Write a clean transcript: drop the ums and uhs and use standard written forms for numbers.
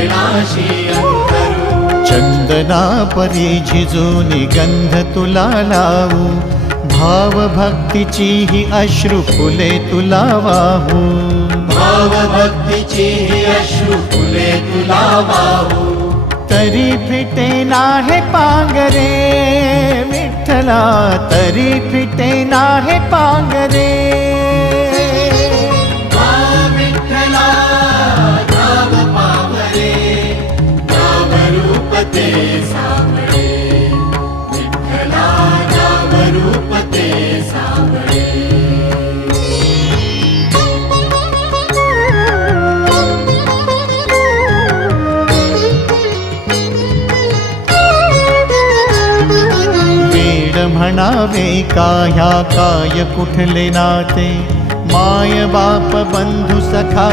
चरणाशी अंतरू। चंदना परी झिजूनी गंध तुला लावू, भाव भक्तीची ही अश्रु फुले तुला वाहू। भाव भक्तीची ही अश्रु फुले तुला वाहू। तरी फिटे नाहे पांगरे विठ्ठला, तरी फिटे नाहे पांगरे। विठ्ठला नाम पावरे, नाम रूप ते सावळे। विठ्ठला नाम रूप ते सावळे। म्हणावे काह्या काय कुठले नाते, माय बाप बंधु सखा